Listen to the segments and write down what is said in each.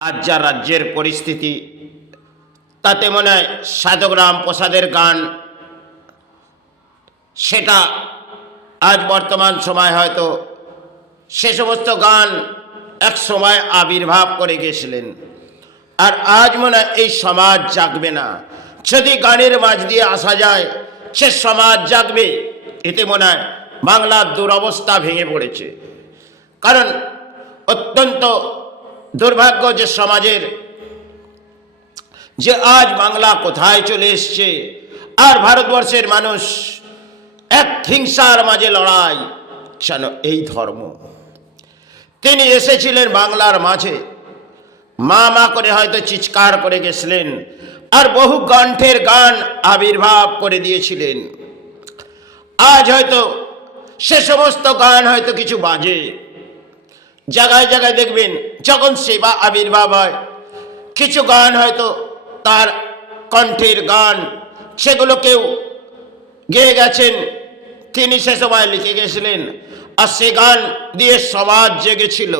আজ যা রাজ্যের পরিস্থিতি, তাতে মনে হয় সাধকরাম প্রসাদের গান, সেটা আজ বর্তমান সময় হয়তো সে সমস্ত গান এক সময় আবির্ভাব করে গেছিলেন। আর আজ মনে হয় এই সমাজ জাগবে না। যদি গানের মাঝ দিয়ে আসা যায়, সে সমাজ জাগবে। এতে মনে হয় বাংলার দুরবস্থা ভেঙে পড়েছে। কারণ অত্যন্ত দুর্ভাগ্য যে সমাজের যে আজ বাংলা কোথায় চলে এসছে। আর ভারতবর্ষের মানুষ এক হিংসার মাঝে লড়াই। যেন এই ধর্ম, তিনি এসেছিলেন বাংলার মাঝে, মা মা করে হয়তো চিৎকার করে গেছিলেন, আর বহু কণ্ঠের গান আবির্ভাব করে দিয়েছিলেন। আজ হয়তো সে সমস্ত গান হয়তো কিছু বাজে। জায়গায় জায়গায় দেখবেন যখন সেবা আবির্ভাব হয়, কিছু গান হয়তো তার কণ্ঠের গান, সেগুলো কেউ গেয়ে গেছেন, তিনি সে সময় লিখে গেছিলেন, আর সে গান দিয়ে সমাজ জেগেছিল।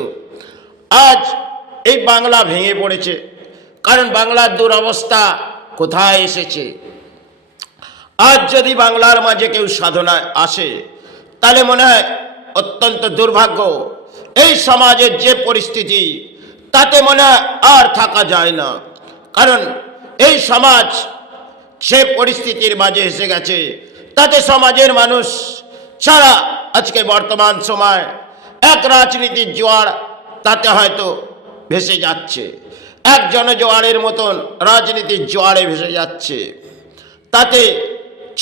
আজ এই বাংলা ভেঙে পড়েছে। কারণ বাংলার দুরবস্থা কোথায় এসেছে। আজ যদি বাংলার মাঝে কেউ সাধনায় আসে, তাহলে মনে হয় অত্যন্ত দুর্ভাগ্য। এই সমাজের যে পরিস্থিতি, তাতে মনে হয় আর থাকা যায় না। কারণ এই সমাজ সে পরিস্থিতির মাঝে এসে গেছে, তাতে সমাজের মানুষ ছাড়া আজকে বর্তমান সময় এক রাজনীতির জোয়ার তাতে হয়তো ভেসে যাচ্ছে, এক জনজোয়ারের মতন রাজনীতির জোয়ারে ভেসে যাচ্ছে। তাতে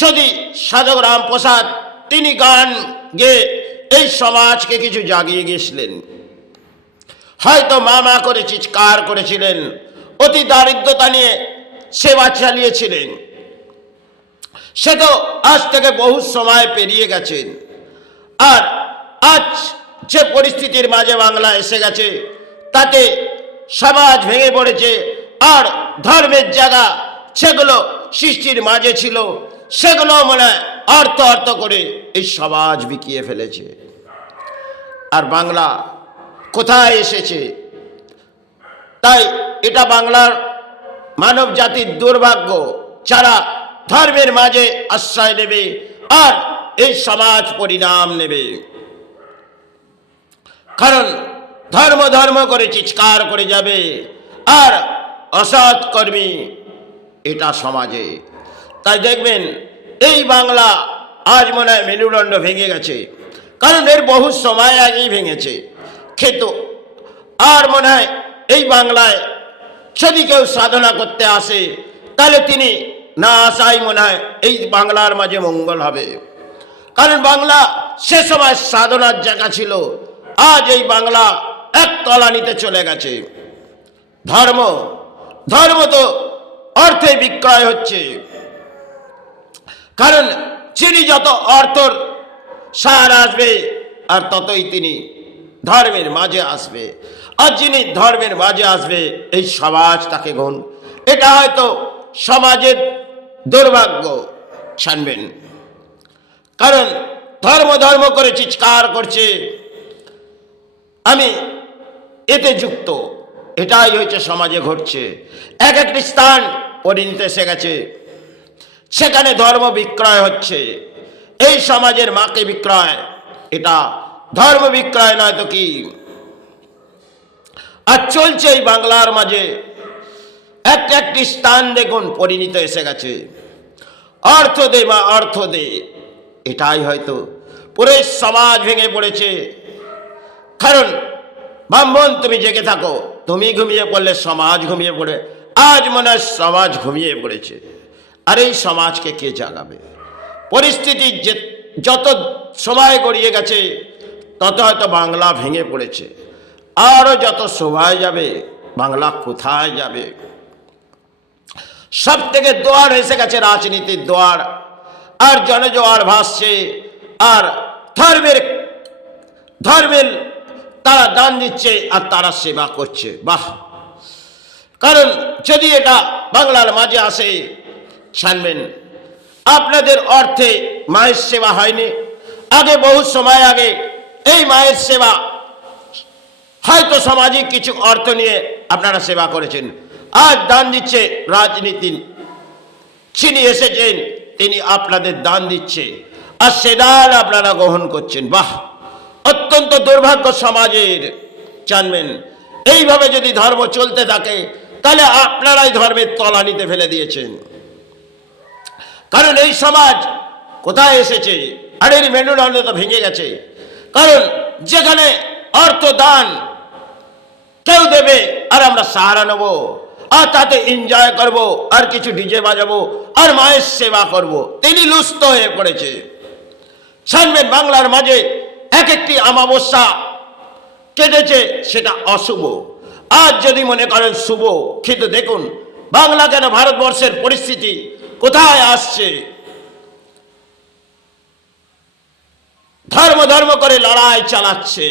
যদি সাধক রামপ্রসাদ তিনি গান গেয়ে এই সমাজকে কিছু জাগিয়ে গেছিলেন, হয়তো মা মা করে চিৎকার করেছিলেন, অতি দারিদ্রতা নিয়ে সেবা চালিয়েছিলেন, সে তো আজ থেকে বহু সময় পেরিয়ে গেছেন। আর আজ যে পরিস্থিতির মাঝে বাংলা এসে গেছে, তাতে সমাজ ভেঙে পড়েছে। আর ধর্মের জায়গা সেগুলো সৃষ্টির মাঝে ছিল, সেগুলো মনে অর্থ অর্থ করে এই সমাজ বিকিয়ে ফেলেছে। আর বাংলা কোথায় এসেছে? তাই এটা বাংলার মানব জাতির দুর্ভাগ্য, যারা ধর্মের মাঝে আশ্রয় নেবে আর এই সমাজ পরিণাম নেবে। কারণ ধর্ম ধর্ম করে চিৎকার করে যাবে, আর অসৎ কর্মী এটা সমাজে। তাই দেখবেন এই বাংলা আজ মনে হয় মেরুদণ্ড ভেঙে গেছে। কারণ এর বহু সময় আগেই ভেঙেছে, কিন্তু আর মনে হয় এই বাংলায় যদি কেউ সাধনা করতে আসে, তাহলে তিনি না আসাই মনে হয় এই বাংলার মাঝে মঙ্গল হবে। কারণ বাংলা সে সময় সাধনার জায়গা ছিল, আজ এই বাংলা এক তলানিতে চলে গেছে। ধর্ম ধর্ম তো অর্থে বিক্রয় হচ্ছে। কারণ যিনি যত অর্থর সার আসবে, আর ততই তিনি ধর্মের মাঝে আসবে। আর যিনি ধর্মের মাঝে আসবে, এই সমাজ তাকে গ্রহণ। এটা হয়তো সমাজের দুর্ভাগ্য ছানবেন। কারণ ধর্ম ধর্ম করে চিৎকার করছে, আমি এতে যুক্ত। এটাই হচ্ছে সমাজে ঘটছে। এক একটি স্থান পরিণত এসে গেছে, সেখানে ধর্ম বিক্রয় হচ্ছে। এই সমাজের মাকে বিক্রয়, এটা ধর্ম বিক্রয় নয় তো কি। আর চলছে এই বাংলার মাঝে একটি স্থান দেখুন পরিণত এসে গেছে, অর্থ দে মা অর্থ দে। এটাই হয়তো পুরো সমাজ ভেঙে পড়েছে। কারণ ব্রাহ্মণ তুমি জেগে থাকো, তুমি ঘুমিয়ে পড়লে সমাজ ঘুমিয়ে পড়ে। আজ মনে হয় সমাজ ঘুমিয়ে পড়েছে, আর এই সমাজকে কে জাগাবে? পরিস্থিতি যত সময় গড়িয়ে গেছে, তত হয়তো বাংলা ভেঙে পড়েছে। আরও যত সময় যাবে, বাংলা কোথায় যাবে? সব থেকে দোয়ার এসে গেছে রাজনীতির দোয়ার, আর জনজোয়ার ভাসছে। আর ধর্মের তারা দান দিচ্ছে, আর তারা সেবা করছে। বাহ! কারণ যদি এটা বাংলার মাঝে আসে, জানবেন আপনাদের অর্থে মায়ের সেবা হয়নি। আগে বহু সময় আগে এই মায়ের সেবা হয়তো সামাজিক কিছু অর্থ নিয়ে আপনারা সেবা করেছেন, আজ দান দিচ্ছে রাজনীতি, যিনি এসেছেন তিনি আপনাদের দান দিচ্ছে, আর সে দান আপনারা গ্রহণ করছেন। বাহ, অত্যন্ত দুর্ভাগ্য সমাজের। জানবেন, এইভাবে যদি ধর্ম চলতে থাকে তাহলে আপনারাই ধর্মের তলানিতে ফেলে দিয়েছেন। কারণ এই সমাজ কোথায় এসেছে? আর এর মেরুদণ্ড তো ভেঙে গেছে। কারণ যেখানে অর্থ দান কেউ দেবে আর আমরা সাহারা নেব, আর তাতে এনজয় করব, আর কিছু ডিজে বাজাবো, আর মায়ের সেবা করব, তিনি লুপ্ত হয়ে পড়েছে। জানবেন, বাংলার মাঝে এক একটি অমাবস্যা কেটেছে, সেটা অশুভ। আজ যদি মনে করেন শুভ, কিন্তু দেখুন বাংলা কেন, ভারতবর্ষের পরিস্থিতি কোথায় আসছে। ধর্ম ধর্ম করে লড়াই চালাচ্ছে,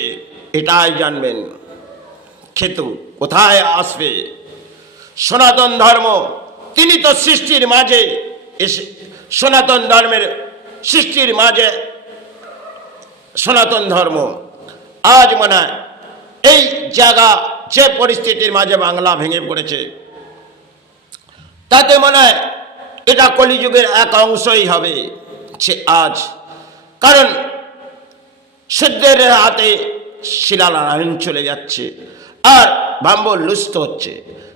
এটাই জানবেন। কিন্তু কোথায় আসবে সনাতন ধর্ম? তিনি তো সৃষ্টির মাঝে এসে, সনাতন ধর্মের সৃষ্টির মাঝে সনাতন ধর্ম আজ মনে হয় এই জায়গা, যে পরিস্থিতির মাঝে বাংলা ভেঙে পড়েছে, তাতে মনে হয় এটা কলিযুগের এক অংশই হবে সে আজ। কারণ সিদ্ধের হাতে শিলানারায়ণ চলে যাচ্ছে, আর ব্রাহ্মণ লুপ্ত হচ্ছে।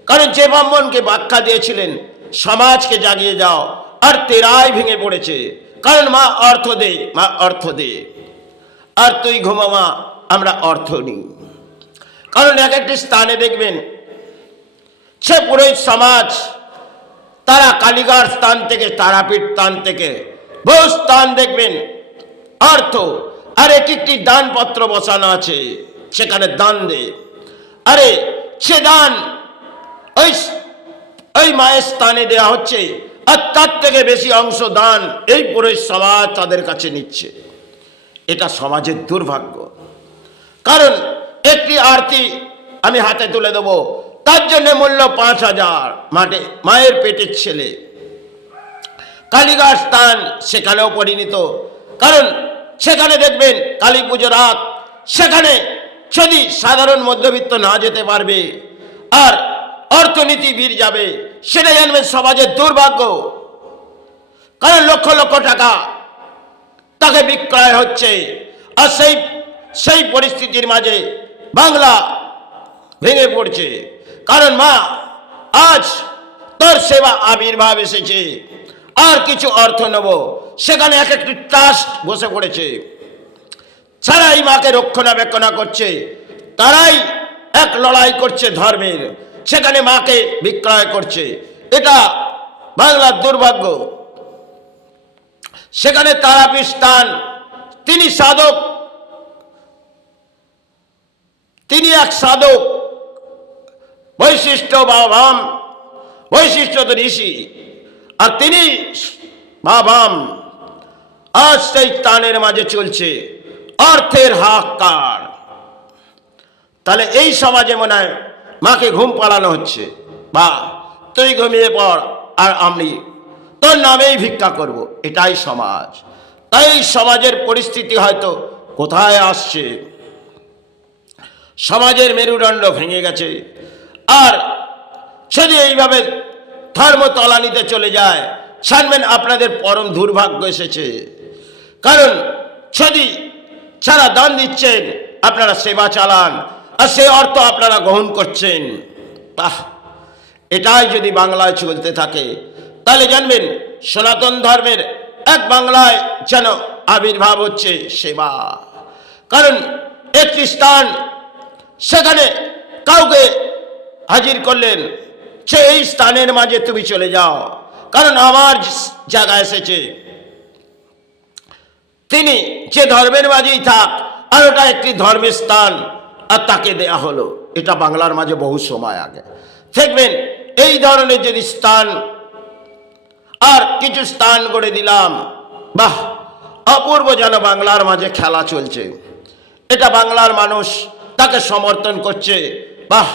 কারণ যে ব্রাহ্মণকে ব্যাখ্যা দিয়েছিলেন সমাজকে জাগিয়ে যাও, আর তেরাই ভেঙে পড়েছে। কারণ মা অর্থ দে, মা অর্থ দে, আর তুই ঘুমা মা, আমরা অর্থ নিই। কারণ এক একটি স্থানে দেখবেন সে পুরোহিত সমাজ, তারা কালীঘাট স্থান থেকে, তারাপীঠ স্থান থেকে বহু স্থান দেখবেন অর্থ, আর এক একটি দানপত্র বসানো আছে, সেখানে দান দে। আরে সে দান ওই ওই মায়ের স্থানে দেওয়া হচ্ছে, আর তার থেকে বেশি অংশ দান এই পুরোহিত সমাজ তাদের কাছে নিচ্ছে। এটা সমাজের দুর্ভাগ্য। কারণ একটি আরতি আমি হাতে তুলে দেবো, তার জন্য মূল্য 5,000, মায়ের পেটের ছেলে। কালীঘাট স্থান সেখানেও পরিণত। কারণ সেখানে দেখবেন কালী পুজো রাত, সেখানে যদি সাধারণ মধ্যবিত্ত না যেতে পারবে, আর অর্থনীতি বীর যাবে, সেটা জানবেন সমাজের দুর্ভাগ্য। কারণ লক্ষ লক্ষ টাকা তাকে বিক্রয় হচ্ছে, আর সেই পরিস্থিতির মাঝে বাংলা ভেঙে পড়ছে। কারণ মা, আজ তোর সেবা আবির্ভাব এসেছে, আর কিছু অর্থ নেব, সেখানে এক একটি ট্রাস্ট বসে পড়েছে, যারাই মাকে রক্ষণাবেক্ষণা করছে তারাই এক লড়াই করছে ধর্মের, সেখানে মাকে বিক্রয় করছে। এটা বাংলার দুর্ভাগ্য। সেখানে তারাপীঠ স্থান, তিনি সাধক, তিনি এক সাধক, বৈশিষ্ট্য বাবাম, বৈশিষ্ট্য তো ঋষি, আর তিনি বাবাম। আজ সেই স্থানের মাঝে চলছে অর্থের হাহাকার। তাহলে এই সমাজে মনে হয় মাকে ঘুম পাড়ানো হচ্ছে, বা তুই ঘুমিয়ে পড় আর আমি তোর নামেই ভিক্ষা করব, এটাই সমাজ। তাই সমাজের পরিস্থিতি হয়তো কোথায় আসছে, সমাজের মেরুদণ্ড ভেঙে গেছে। আর যদি এইভাবে ধর্ম তলানিতে চলে যায়, জানবেন আপনাদের পরম দুর্ভাগ্য এসেছে। কারণ যদি যারা দান দিচ্ছেন, আপনারা সেবা চালান, আর সে অর্থ আপনারা গ্রহণ করছেন, এটাই যদি বাংলায় চলতে থাকে, তাহলে জানবেন সনাতন ধর্মের এক বাংলায় যেন আবির্ভাব হচ্ছে সেবা। কারণ একটি স্থান, সেখানে কাউকে হাজির করলেন, সে এই স্থানের মাঝে তুমি চলে যাও, কারণ আমার জায়গা এসেছে। তিনি যে ধর্মের মাঝেই থাক, আর ওটা একটি ধর্মের স্থান, আর তাকে দেয়া হলো। এটা বাংলার মাঝে বহু সময় আগে দেখবেন এই ধরনের যদি স্থান, আর কিছু স্থান করে দিলাম, বাহ, অপূর্ব যেন বাংলার মাঝে খেলা চলছে। এটা বাংলার মানুষ তাকে সমর্থন করছে, বাহ,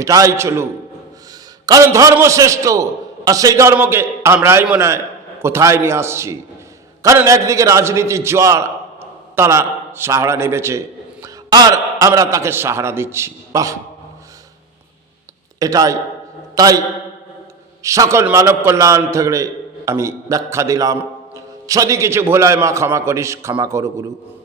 এটাই চলুক। কারণ ধর্ম শ্রেষ্ঠ, আর সেই ধর্মকে আমরাই মনে হয় কোথায় নিয়ে আসছি। কারণ একদিকে রাজনীতির জোয়ার তারা সাহারা নেমেছে, আর আমরা তাকে সাহারা দিচ্ছি। বাহ, এটাই। তাই সকল মানব কল্যাণ থেকে আমি ব্যাখ্যা দিলাম। যদি কিছু ভুল হয় মা ক্ষমা করিস, ক্ষমা করো গুরু।